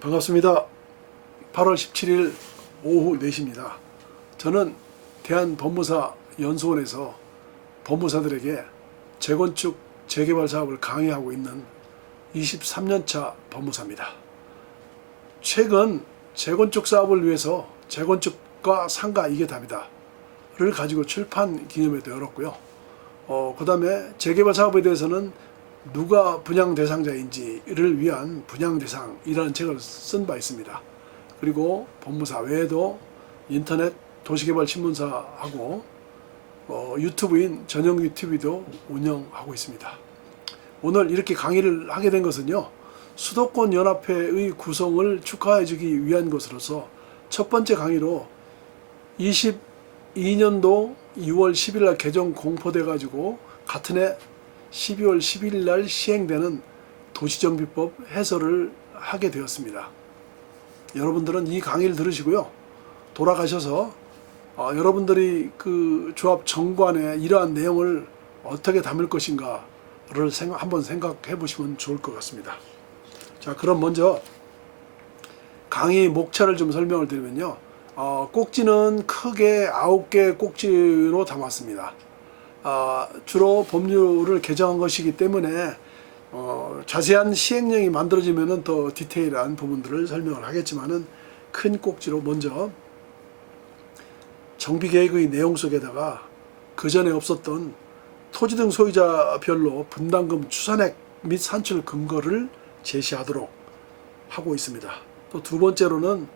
반갑습니다. 8월 17일 오후 4시입니다. 저는 대한법무사 연수원에서 법무사들에게 재건축 재개발 사업을 강의하고 있는 23년차 법무사입니다. 최근 재건축 사업을 위해서 재건축과 상가 이게 답이다를 가지고 출판 기념회도 열었고요. 어, 그 다음에 재개발 사업에 대해서는 누가 분양 대상자인지를 위한 분양 대상이라는 책을 쓴 바 있습니다. 그리고 법무사 외에도 인터넷 도시개발 신문사하고 어, 유튜브인 전용 TV도 운영하고 있습니다. 오늘 이렇게 강의를 하게 된 것은요. 수도권 연합회의 구성을 축하해 주기 위한 것으로서 첫 번째 강의로 22년도 2월 10일 날 개정 공포돼 가지고 같은 해 12월 10일 날 시행되는 도시정비법 해설을 하게 되었습니다. 여러분들은 이 강의를 들으시고요. 돌아가셔서 어, 여러분들이 그 조합 정관에 이러한 내용을 어떻게 담을 것인가를 생각, 한번 생각해 보시면 좋을 것 같습니다. 자, 그럼 먼저 강의 목차를 좀 설명을 드리면요. 어, 꼭지는 크게 아홉 개 꼭지로 담았습니다. 아, 주로 법률을 개정한 것이기 때문에 어, 자세한 시행령이 만들어지면 더 디테일한 부분들을 설명을 하겠지만은 큰 꼭지로 먼저 정비계획의 내용 속에다가 그 전에 없었던 토지 등 소유자별로 분담금 추산액 및 산출 근거를 제시하도록 하고 있습니다. 또 두 번째로는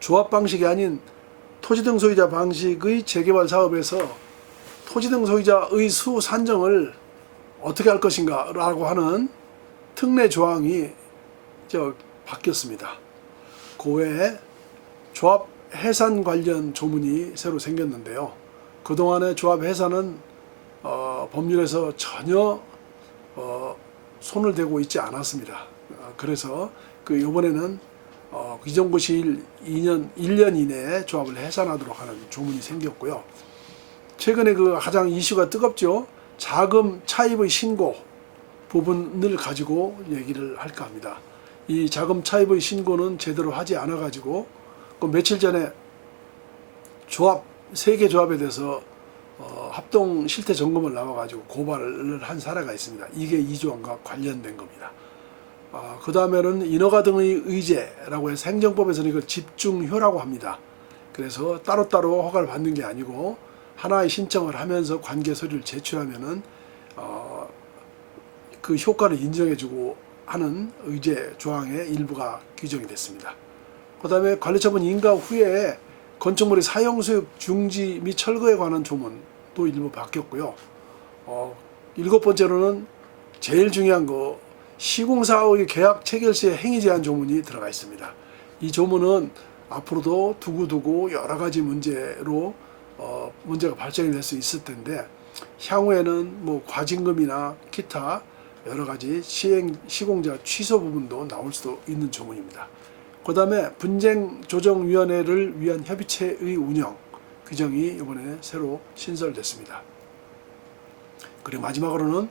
조합 방식이 아닌 토지 등 소유자 방식의 재개발 사업에서 토지 등 소유자의 수 산정을 어떻게 할 것인가라고 하는 특례 조항이 저 바뀌었습니다. 그 외에 조합 해산 관련 조문이 새로 생겼는데요. 그동안의 조합 해산은 어, 법률에서 전혀 어, 손을 대고 있지 않았습니다. 어, 그래서 그 이번에는 어, 기정부시일 2년 1년 이내에 조합을 해산하도록 하는 조문이 생겼고요. 최근에 그 가장 이슈가 뜨겁죠. 자금 차입의 신고 부분을 가지고 얘기를 할까 합니다. 이 자금 차입의 신고는 제대로 하지 않아 가지고 그 며칠 전에 조합 세 개 조합에 대해서 어, 합동 실태 점검을 나와 가지고 고발을 한 사례가 있습니다. 이게 이 조항과 관련된 겁니다. 아, 그 다음에는 인허가 등의 의제라고 해서 행정법에서는 이걸 집중효라고 합니다. 그래서 따로따로 허가를 받는 게 아니고 하나의 신청을 하면서 관계 서류를 제출하면은 어, 그 효과를 인정해주고 하는 의제 조항의 일부가 규정이 됐습니다. 그 다음에 관리처분 인가 후에 건축물의 사용 수익 중지 및 철거에 관한 조문도 일부 바뀌었고요. 어, 일곱 번째로는 제일 중요한 거 시공사의 계약 체결 시에 행위 제한 조문이 들어가 있습니다. 이 조문은 앞으로도 두고두고 여러 가지 문제로 어, 문제가 발전이 될 수 있을 텐데 향후에는 뭐 과징금이나 기타 여러 가지 시행 시공자 취소 부분도 나올 수도 있는 조문입니다. 그다음에 분쟁 조정 위원회를 위한 협의체의 운영 규정이 이번에 새로 신설됐습니다. 그리고 마지막으로는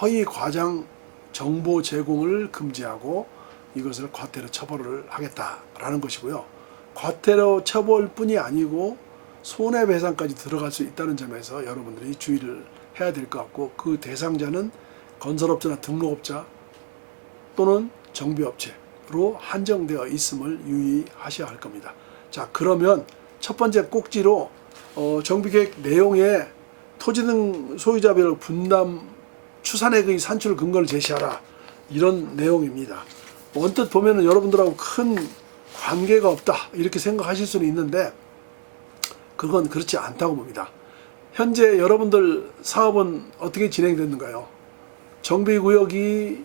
허위 과장 정보 제공을 금지하고 이것을 과태료 처벌을 하겠다라는 것이고요. 과태료 처벌뿐이 아니고 손해배상까지 들어갈 수 있다는 점에서 여러분들이 주의를 해야 될 것 같고 그 대상자는 건설업자나 등록업자 또는 정비업체로 한정되어 있음을 유의하셔야 할 겁니다. 자 그러면 첫 번째 꼭지로 어, 정비계획 내용에 토지 등 소유자별 분담 추산액의 산출 근거를 제시하라 이런 내용입니다. 언뜻 보면은 여러분들하고 큰 관계가 없다 이렇게 생각하실 수는 있는데 그건 그렇지 않다고 봅니다. 현재 여러분들 사업은 어떻게 진행됐는가요? 정비구역이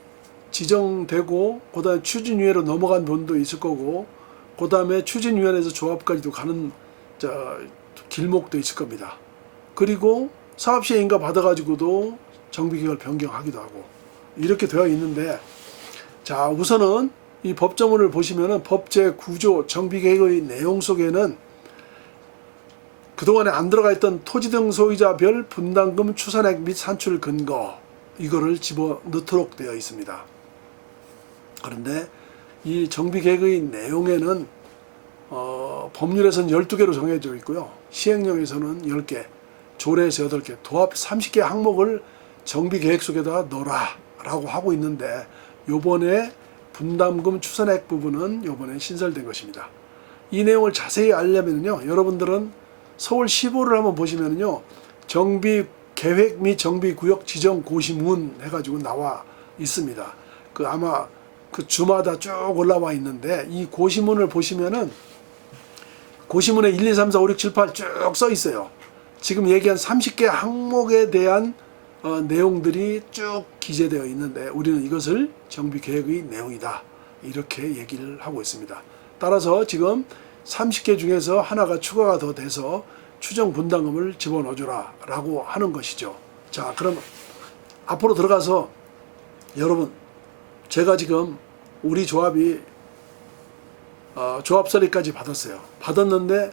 지정되고 그다음에 추진위원회로 넘어간 분도 있을 거고 그다음에 추진위원회에서 조합까지도 가는 저 길목도 있을 겁니다. 그리고 사업시행인가 받아가지고도 정비계획을 변경하기도 하고 이렇게 되어 있는데 자 우선은 이 법조문을 보시면은 법제 구조 정비계획의 내용 속에는 그동안에 안 들어가 있던 토지 등 소유자별 분담금 추산액 및 산출 근거 이거를 집어 넣도록 되어 있습니다. 그런데 이 정비 계획의 내용에는 어, 법률에서는 12개로 정해져 있고요. 시행령에서는 10개, 조례에서 8개, 도합 30개 항목을 정비 계획 속에다 넣어라 라고 하고 있는데 요번에 분담금 추산액 부분은 요번에 신설된 것입니다. 이 내용을 자세히 알려면요. 여러분들은 서울 15를 한번 보시면요. 정비 계획 및 정비 구역 지정 고시문 해가지고 나와 있습니다. 그 아마 그 주마다 쭉 올라와 있는데 이 고시문을 보시면은 고시문에 1, 2, 3, 4, 5, 6, 7, 8 쭉 써 있어요. 지금 얘기한 30개 항목에 대한 어, 내용들이 쭉 기재되어 있는데 우리는 이것을 정비 계획의 내용이다. 이렇게 얘기를 하고 있습니다. 따라서 지금 30개 중에서 하나가 추가가 더 돼서 추정 분담금을 집어넣어주라 라고 하는 것이죠. 자, 그럼 앞으로 들어가서 여러분, 제가 지금 우리 조합이 어, 조합 설립까지 받았어요. 받았는데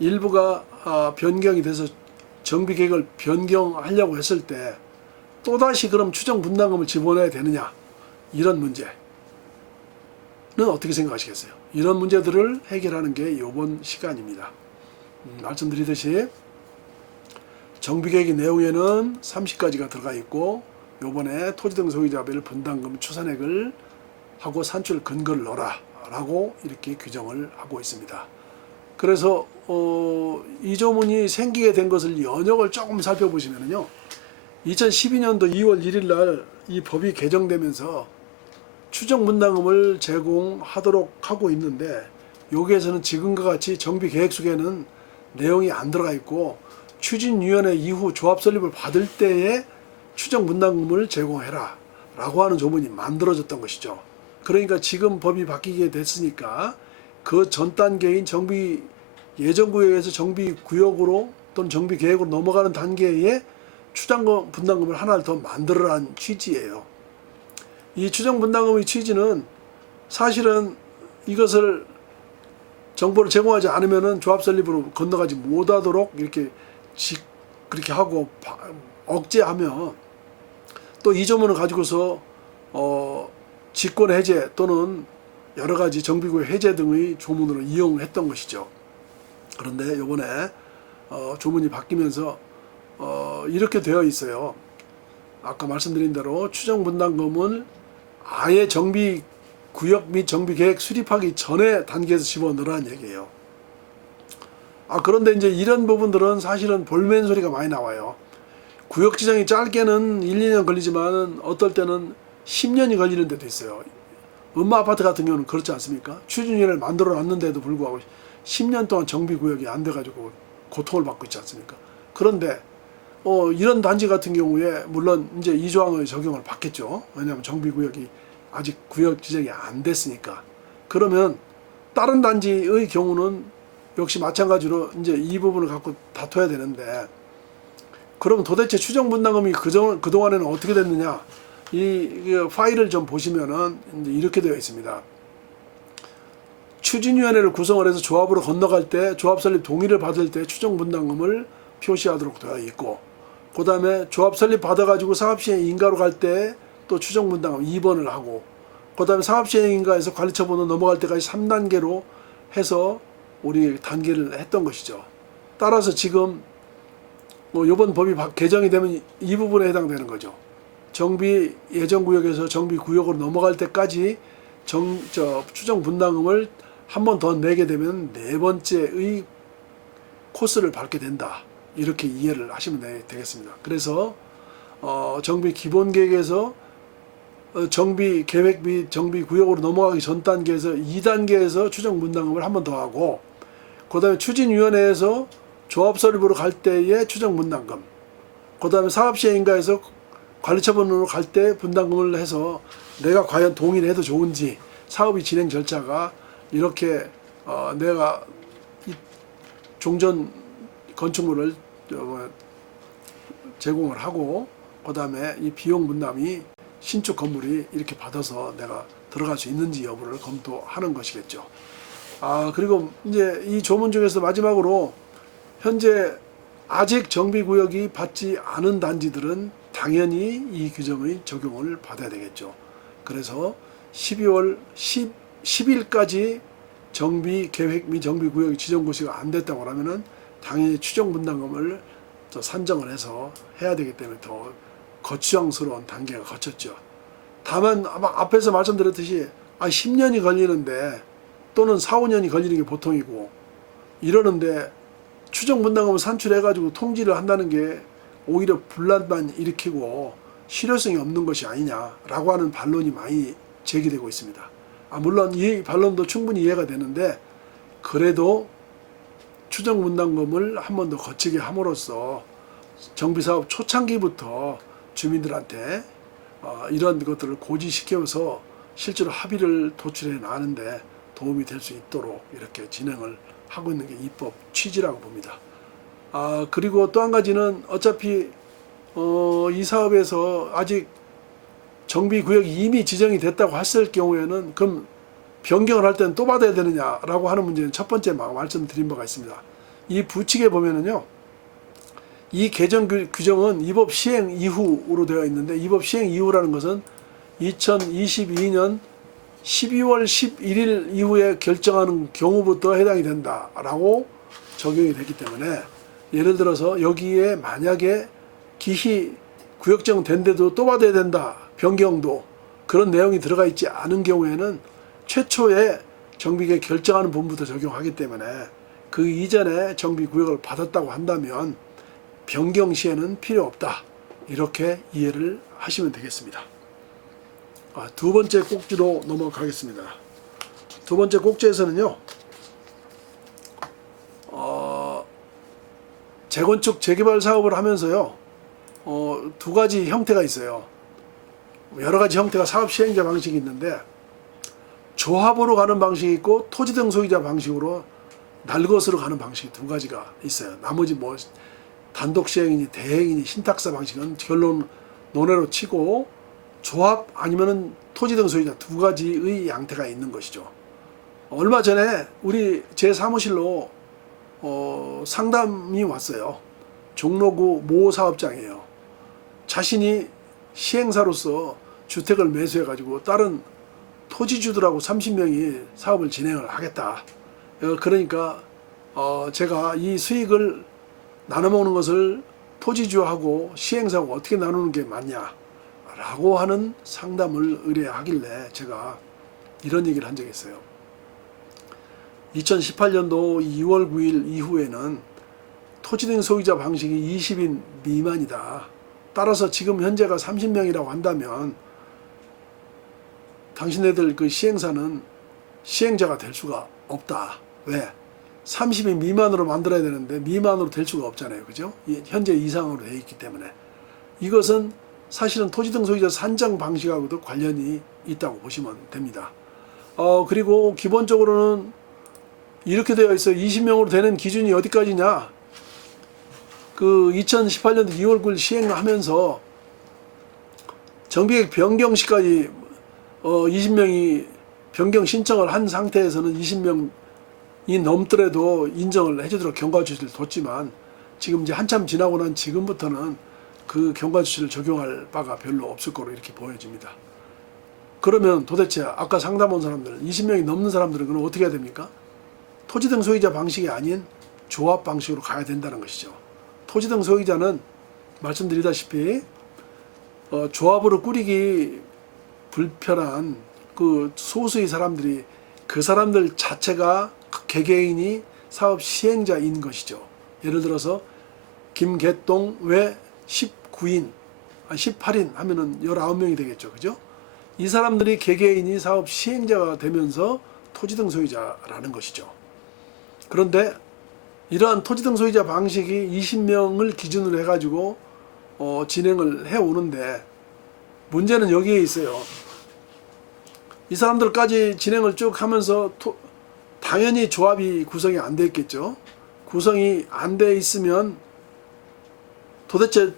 일부가 아, 변경이 돼서 정비 계획을 변경하려고 했을 때 또다시 그럼 추정 분담금을 집어넣어야 되느냐 이런 문제는 어떻게 생각하시겠어요? 이런 문제들을 해결하는 게 이번 시간입니다. 음, 말씀드리듯이 정비계획의 내용에는 30가지가 들어가 있고 요번에 토지 등 소유자별 분담금 추산액을 하고 산출 근거를 넣어라 라고 이렇게 규정을 하고 있습니다. 그래서 어, 이 조문이 생기게 된 것을 연역을 조금 살펴보시면요. 2012년도 2월 1일 날 이 법이 개정되면서 추정 분담금을 제공하도록 하고 있는데 여기에서는 지금과 같이 정비 계획 속에는 내용이 안 들어가 있고 추진위원회 이후 조합 설립을 받을 때에 추정 분담금을 제공해라 라고 하는 조문이 만들어졌던 것이죠. 그러니까 지금 법이 바뀌게 됐으니까 그 전 단계인 정비 예정구역에서 정비구역으로 또는 정비계획으로 넘어가는 단계에 추정 분담금을 하나를 더 만들어라는 취지예요. 이 추정 분담금의 취지는 사실은 이것을 정보를 제공하지 않으면은 조합 설립으로 건너가지 못하도록 이렇게 직 그렇게 하고 바- 억제하며 또이 조문을 가지고서 어 직권 해제 또는 여러 가지 정비구역 해제 등의 조문으로 이용했던 것이죠. 그런데 이번에 어 조문이 바뀌면서 어 이렇게 되어 있어요. 아까 말씀드린 대로 추정 분담금은 아예 정비 구역 및 정비 계획 수립하기 전에 단계에서 집어 넣으라는 얘기예요. 아 그런데 이제 이런 부분들은 사실은 볼멘 소리가 많이 나와요. 구역 지정이 짧게는 1, 2년 걸리지만 어떨 때는 10년이 걸리는 데도 있어요. 음마 아파트 같은 경우는 그렇지 않습니까? 추진위를 만들어 놨는데도 불구하고 10년 동안 정비 구역이 안 돼가지고 고통을 받고 있지 않습니까? 그런데 어, 이런 단지 같은 경우에 물론 이제 이 조항의 적용을 받겠죠. 왜냐하면 정비 구역이 아직 구역 지정이 안 됐으니까. 그러면 다른 단지의 경우는 역시 마찬가지로 이제 이 부분을 갖고 다퉈야 되는데 그럼 도대체 추정 분담금이 그전 그동안에는 어떻게 됐느냐? 이, 이 파일을 좀 보시면은 이렇게 되어 있습니다. 추진위원회를 구성을 해서 조합으로 건너갈 때 조합 설립 동의를 받을 때 추정 분담금을 표시하도록 되어 있고 그 다음에 조합 설립 받아가지고 사업시행 인가로 갈 때 또 추정 분담금 2번을 하고 그 다음에 사업시행 인가에서 관리처분으로 넘어갈 때까지 3단계로 해서 우리 단계를 했던 것이죠. 따라서 지금 뭐 이번 법이 바- 개정이 되면 이 부분에 해당되는 거죠. 정비 예정 구역에서 정비 구역으로 넘어갈 때까지 정 저 추정 분담금을 한 번 더 내게 되면 네 번째의 코스를 밟게 된다. 이렇게 이해를 하시면 되- 되겠습니다. 그래서 어, 정비 기본 계획에서 어, 정비 계획 및 정비 구역으로 넘어가기 전 단계에서 2단계에서 추정 분담금을 한 번 더 하고 그다음에 추진위원회에서 조합 설립으로 갈 때의 추정 분담금 그다음에 사업 시행인가에서 관리처분으로 갈 때 분담금을 해서 내가 과연 동의를 해도 좋은지 사업이 진행 절차가 이렇게 어, 내가 이 종전 건축물을 어, 제공을 하고 그 다음에 이 비용 분담이 신축 건물이 이렇게 받아서 내가 들어갈 수 있는지 여부를 검토하는 것이겠죠. 아 그리고 이제 이 조문 중에서 마지막으로 현재 아직 정비 구역이 받지 않은 단지들은 당연히 이 규정의 적용을 받아야 되겠죠. 그래서 12월 10, 10일까지 정비 계획 및 정비 구역이 지정 고시가 안 됐다고 하면은 당연히 추정 분담금을 또 산정을 해서 해야 되기 때문에 더 거추장스러운 단계가 거쳤죠. 다만 아마 앞에서 말씀드렸듯이 아 10년이 걸리는데 또는 4, 5년이 걸리는 게 보통이고 이러는데 추정 분담금을 산출해 가지고 통지를 한다는 게 오히려 분란만 일으키고 실효성이 없는 것이 아니냐라고 하는 반론이 많이 제기되고 있습니다. 아, 물론 이 반론도 충분히 이해가 되는데 그래도 추정 분담금을 한 번 더 거치게 함으로써 정비 사업 초창기부터 주민들한테 어, 이런 것들을 고지시켜서 실제로 합의를 도출해 나는데 도움이 될 수 있도록 이렇게 진행을 하고 있는 게 입법 취지라고 봅니다. 아 그리고 또 한 가지는 어차피 어, 이 사업에서 아직 정비 구역이 이미 지정이 됐다고 했을 경우에는 그럼 변경을 할 때는 또 받아야 되느냐라고 하는 문제는 첫 번째 막 말씀드린 바가 있습니다. 이 부칙에 보면은요. 이 개정 규- 규정은 이 법 시행 이후로 되어 있는데 이 법 시행 이후라는 것은 2022년 12월 11일 이후에 결정하는 경우부터 해당이 된다라고 적용이 됐기 때문에 예를 들어서 여기에 만약에 기희 구역정 된 데도 또 받아야 된다 변경도 그런 내용이 들어가 있지 않은 경우에는 최초에 정비계 결정하는 부분부터 적용하기 때문에 그 이전에 정비 구역을 받았다고 한다면 변경 시에는 필요 없다 이렇게 이해를 하시면 되겠습니다. 아, 두 번째 꼭지로 넘어가겠습니다. 두 번째 꼭지에서는요, 어, 재건축 재개발 사업을 하면서요, 어, 두 가지 형태가 있어요. 여러 가지 형태가 사업 시행자 방식이 있는데 조합으로 가는 방식이 있고 토지 등 소유자 방식으로 날것으로 가는 방식이 두 가지가 있어요. 나머지 뭐 단독 시행이니 대행이니 신탁사 방식은 결론 논외로 치고 조합 아니면은 토지 등 소유자 두 가지의 양태가 있는 것이죠. 얼마 전에 우리 제 사무실로 어, 상담이 왔어요. 종로구 모 사업장이에요. 자신이 시행사로서 주택을 매수해 가지고 다른 토지주들하고 30명이 사업을 진행을 하겠다. 어, 그러니까 어, 제가 이 수익을 나눠 먹는 것을 토지주하고 시행사하고 어떻게 나누는 게 맞냐? 라고 하는 상담을 의뢰하길래 제가 이런 얘기를 한 적이 있어요. 2018년도 2월 9일 이후에는 토지 등 소유자 방식이 20인 미만이다. 따라서 지금 현재가 30명이라고 한다면 당신네들 그 시행사는 시행자가 될 수가 없다. 왜? 30인 미만으로 만들어야 되는데 미만으로 될 수가 없잖아요. 그죠? 이- 현재 이상으로 되어 있기 때문에. 이것은 사실은 토지 등 소유자 산정 방식하고도 관련이 있다고 보시면 됩니다. 어, 그리고 기본적으로는 이렇게 되어 있어요. 20명으로 되는 기준이 어디까지냐? 그 2018년도 2월 9일 시행하면서 정비계획 변경 시까지 어 20명이 변경 신청을 한 상태에서는 20명이 넘더라도 인정을 해주도록 경과 조치를 뒀지만 지금 이제 한참 지나고 난 지금부터는 그 경과 조치를 적용할 바가 별로 없을 거로 이렇게 보여집니다. 그러면 도대체 아까 상담 온 사람들 20명이 넘는 사람들은 그럼 어떻게 해야 됩니까? 토지 등 소유자 방식이 아닌 조합 방식으로 가야 된다는 것이죠. 토지 등 소유자는 말씀드리다시피 어, 조합으로 꾸리기 불편한 그 소수의 사람들이 그 사람들 자체가 그 개개인이 사업 시행자인 것이죠. 예를 들어서 김개똥 외 19인, 아 18인 하면은 19명이 되겠죠. 그죠? 이 사람들이 개개인이 사업 시행자가 되면서 토지 등 소유자라는 것이죠. 그런데 이러한 토지 등 소유자 방식이 20명을 기준으로 해가지고 어, 진행을 해 오는데 문제는 여기에 있어요. 이 사람들까지 진행을 쭉 하면서 토- 당연히 조합이 구성이 안 돼 있겠죠. 구성이 안 돼 있으면 도대체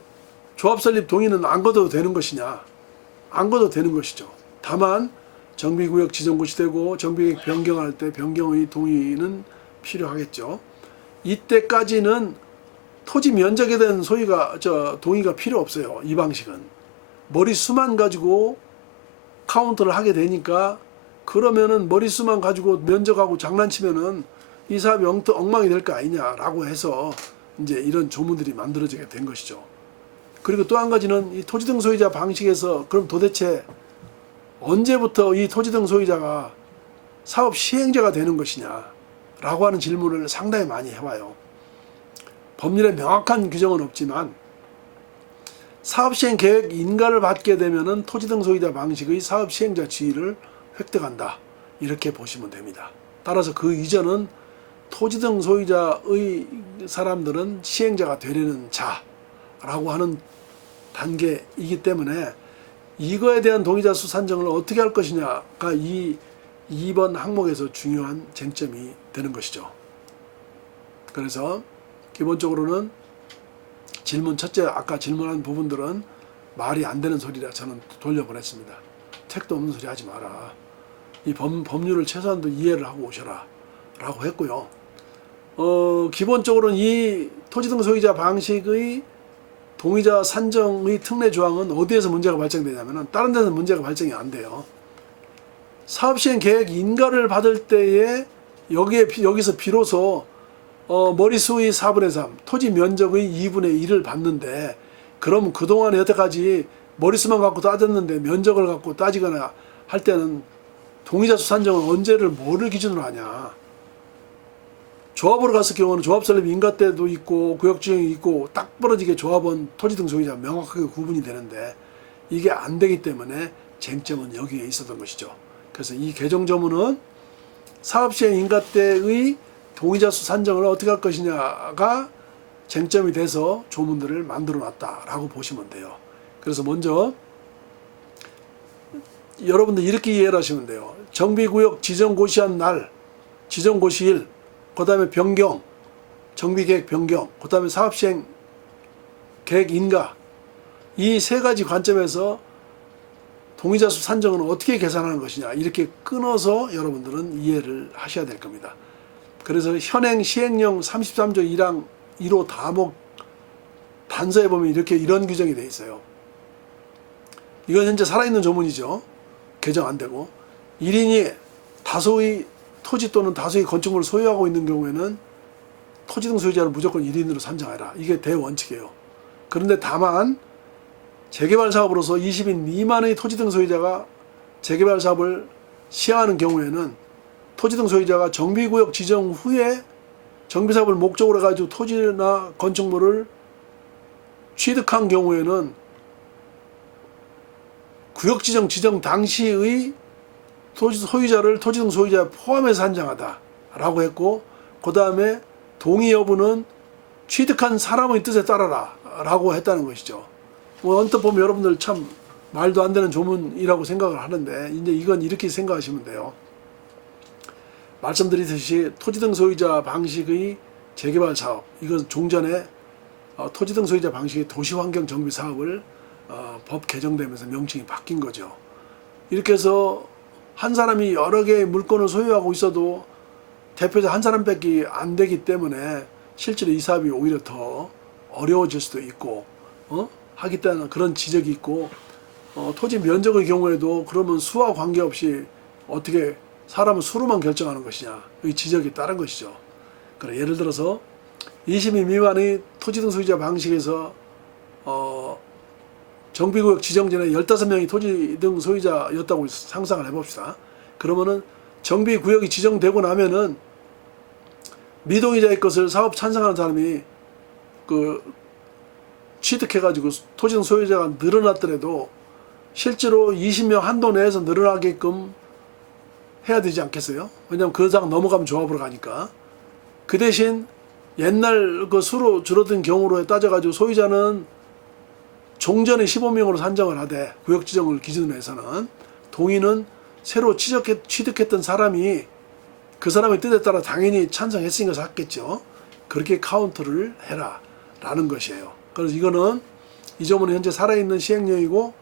조합 설립 동의는 안 거둬도 되는 것이냐? 안 거둬도 되는 것이죠. 다만 정비구역 지정고시 되고 정비계획 변경할 때 변경의 동의는 필요하겠죠. 이때까지는 토지 면적에 대한 소유가 저 동의가 필요 없어요. 이 방식은 머리 수만 가지고 카운트를 하게 되니까 그러면은 머릿수만 가지고 면적하고 장난치면은 이 사업이 엉, 엉망이 될 거 아니냐라고 해서 이제 이런 조문들이 만들어지게 된 것이죠. 그리고 또 한 가지는 이 토지 등 소유자 방식에서 그럼 도대체 언제부터 이 토지 등 소유자가 사업 시행자가 되는 것이냐라고 하는 질문을 상당히 많이 해와요. 법률에 명확한 규정은 없지만 사업 시행 계획 인가를 받게 되면은 토지 등 소유자 방식의 사업 시행자 지위를 획득한다. 이렇게 보시면 됩니다. 따라서 그 이전은 토지 등 소유자의 사람들은 시행자가 되려는 자라고 하는 단계이기 때문에 이거에 대한 동의자 수 산정을 어떻게 할 것이냐가 이 2번 항목에서 중요한 쟁점이 되는 것이죠. 그래서 기본적으로는 질문 첫째 아까 질문한 부분들은 말이 안 되는 소리라 저는 돌려보냈습니다. 택도 없는 소리 하지 마라. 이 법, 법률을 최소한도 이해를 하고 오셔라. 라고 했고요. 어, 기본적으로는 이 토지 등 소유자 방식의 동의자 산정의 특례 조항은 어디에서 문제가 발생되냐면은 다른 데는 문제가 발생이 안 돼요. 사업 시행 계획 인가를 받을 때에 여기에 비- 여기서 비로소 어, 머리수의 4분의 3, 토지 면적의 2분의 1을 받는데 그럼 그동안 여태까지 머리수만 갖고 따졌는데 면적을 갖고 따지거나 할 때는 동의자 수 산정은 언제를 뭐를 기준으로 하냐. 조합으로 갔을 경우는 조합 설립 인가 때도 있고 구역 지정이 있고 딱 벌어지게 조합원 토지 등 소유자 명확하게 구분이 되는데 이게 안 되기 때문에 쟁점은 여기에 있었던 것이죠. 그래서 이 개정 조문은 사업 시행 인가 때의 동의자 수 산정을 어떻게 할 것이냐가 쟁점이 돼서 조문들을 만들어 놨다라고 보시면 돼요. 그래서 먼저 여러분들 이렇게 이해를 하시면 돼요. 정비구역 지정 고시한 날, 지정 고시일, 그 다음에 변경, 정비계획 변경, 그 다음에 사업시행 계획 인가 이 세 가지 관점에서 동의자 수 산정은 어떻게 계산하는 것이냐 이렇게 끊어서 여러분들은 이해를 하셔야 될 겁니다. 그래서 현행 시행령 33조 1항 1호 다목 단서에 보면 이렇게 이런 규정이 돼 있어요. 이건 현재 살아있는 조문이죠. 개정 안 되고 1인이 다소의 토지 또는 다수의 건축물을 소유하고 있는 경우에는 토지 등 소유자를 무조건 1인으로 산정해라. 이게 대원칙이에요. 그런데 다만 재개발 사업으로서 20인 미만의 토지 등 소유자가 재개발 사업을 시행하는 경우에는 토지 등 소유자가 정비구역 지정 후에 정비 사업을 목적으로 해가지고 토지나 건축물을 취득한 경우에는 구역 지정 지정 당시의 토지 소유자를 토지 등 소유자에 포함해서 산정하다라고 했고 그 다음에 동의 여부는 취득한 사람의 뜻에 따라라라고 했다는 것이죠. 뭐 언뜻 보면 여러분들 참 말도 안 되는 조문이라고 생각을 하는데 이제 이건 이렇게 생각하시면 돼요. 말씀드리듯이 토지 등 소유자 방식의 재개발 사업 이건 종전에 어, 토지 등 소유자 방식의 도시환경 정비 사업을 어, 법 개정되면서 명칭이 바뀐 거죠. 이렇게 해서 한 사람이 여러 개의 물건을 소유하고 있어도 대표자 한 사람밖에 안 되기 때문에 실제로 이 사업이 오히려 더 어려워질 수도 있고 어? 하기 때문에 그런 지적이 있고 어, 토지 면적의 경우에도 그러면 수와 관계없이 어떻게 사람은 수로만 결정하는 것이냐 이 지적이 따른 것이죠. 그래 예를 들어서 20인 미만의 토지 등 소유자 방식에서 어, 정비구역 지정 전에 15명이 토지 등 소유자였다고 상상을 해봅시다. 그러면은 정비구역이 지정되고 나면은 미동의자의 것을 사업 찬성하는 사람이 그 취득해가지고 토지 등 소유자가 늘어났더라도 실제로 20명 한도 내에서 늘어나게끔 해야 되지 않겠어요? 왜냐하면 그 이상 넘어가면 조합으로 가니까. 그 대신 옛날 그 수로 줄어든 경우로 따져가지고 소유자는 종전에 15명으로 산정을 하되 구역 지정을 기준으로 해서는 동의는 새로 취득했, 취득했던 사람이 그 사람의 뜻에 따라 당연히 찬성했으니까 샀겠죠. 그렇게 카운트를 해라 라는 것이에요. 그래서 이거는 이 점은 현재 살아있는 시행령이고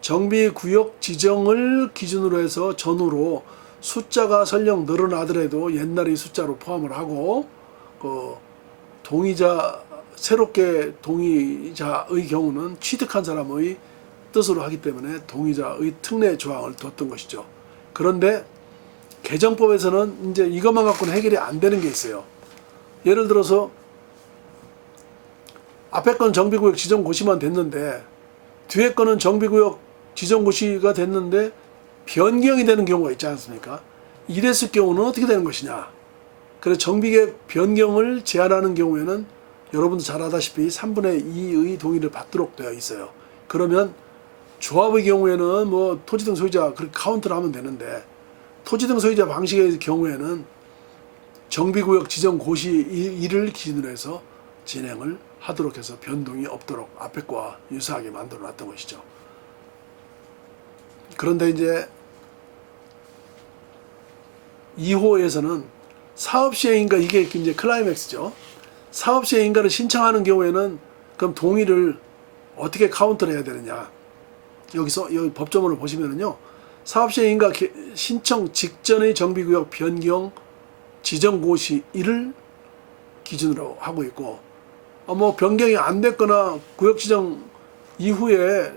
정비 구역 지정을 기준으로 해서 전후로 숫자가 설령 늘어나더라도 옛날의 숫자로 포함을 하고 그 동의자 새롭게 동의자의 경우는 취득한 사람의 뜻으로 하기 때문에 동의자의 특례 조항을 뒀던 것이죠. 그런데 개정법에서는 이제 이것만 갖고는 해결이 안 되는 게 있어요. 예를 들어서 앞에 건 정비구역 지정고시만 됐는데 뒤에 거는 정비구역 지정고시가 됐는데 변경이 되는 경우가 있지 않습니까? 이랬을 경우는 어떻게 되는 것이냐? 그래서 정비계획 변경을 제한하는 경우에는 여러분도 잘 아다시피 3분의 2의 동의를 받도록 되어 있어요. 그러면 조합의 경우에는 뭐 토지 등 소유자 그렇게 카운트를 하면 되는데 토지 등 소유자 방식의 경우에는 정비구역 지정 고시 일을 기준으로 해서 진행을 하도록 해서 변동이 없도록 앞에 거와 유사하게 만들어 놨던 것이죠. 그런데 이제 2호에서는 사업 시행인가 이게 이제 클라이맥스죠. 사업 시행인가를 신청하는 경우에는 그럼 동의를 어떻게 카운트를 해야 되느냐? 여기서 여기 법조문을 보시면은요. 사업 시행인가 개- 신청 직전의 정비구역 변경 지정 고시 일을 기준으로 하고 있고 어, 뭐 변경이 안 됐거나 구역 지정 이후에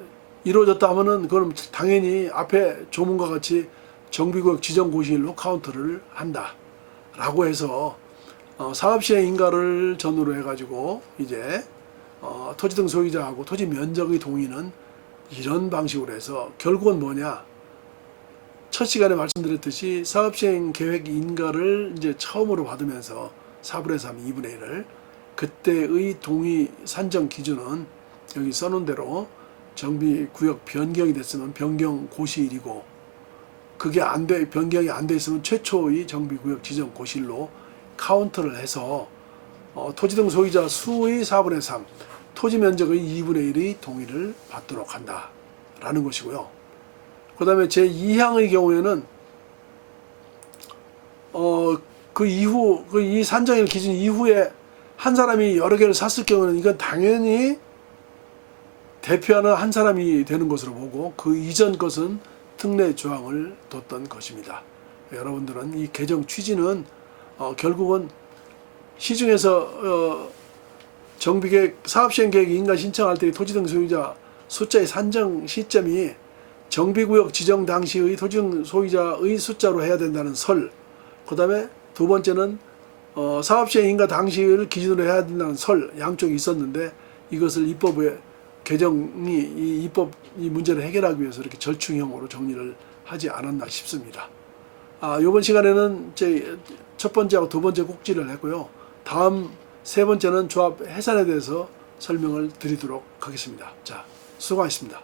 이루어졌다 하면은 그럼 당연히 앞에 조문과 같이 정비구역 지정 고시일로 카운트를 한다라고 해서 어, 사업 시행 인가를 전후로 해가지고 이제 어, 토지 등 소유자하고 토지 면적의 동의는 이런 방식으로 해서 결국은 뭐냐? 첫 시간에 말씀드렸듯이 사업 시행 계획 인가를 이제 처음으로 받으면서 4분의 3, 2분의 1을 그때의 동의 산정 기준은 여기 써놓은 대로 정비 구역 변경이 됐으면 변경 고시일이고 그게 안 돼 변경이 안 돼 있으면 최초의 정비 구역 지정 고시일로 카운트를 해서 어, 토지 등 소유자 수의 4분의 3, 토지 면적의 2분의 1의 동의를 받도록 한다라는 것이고요. 그 다음에 제 2항의 경우에는 어 그 이후 그 이 산정일 기준 이후에 한 사람이 여러 개를 샀을 경우는 이건 당연히 대표하는 한 사람이 되는 것으로 보고 그 이전 것은 특례 조항을 뒀던 것입니다. 여러분들은 이 개정 취지는 어, 결국은 시중에서 어, 정비계획 사업시행계획 인가 신청할 때 토지 등 소유자 숫자의 산정 시점이 정비구역 지정 당시의 토지 등 소유자의 숫자로 해야 된다는 설. 그 다음에 두 번째는 어, 사업시행 인가 당시를 기준으로 해야 된다는 설 양쪽이 있었는데 이것을 입법에 개정이 이 입법 이 문제를 해결하기 위해서 이렇게 절충형으로 정리를 하지 않았나 싶습니다. 아, 이번 시간에는 제 첫 번째하고 두 번째 꼭지를 했고요. 다음 세 번째는 조합 해산에 대해서 설명을 드리도록 하겠습니다. 자, 수고하셨습니다.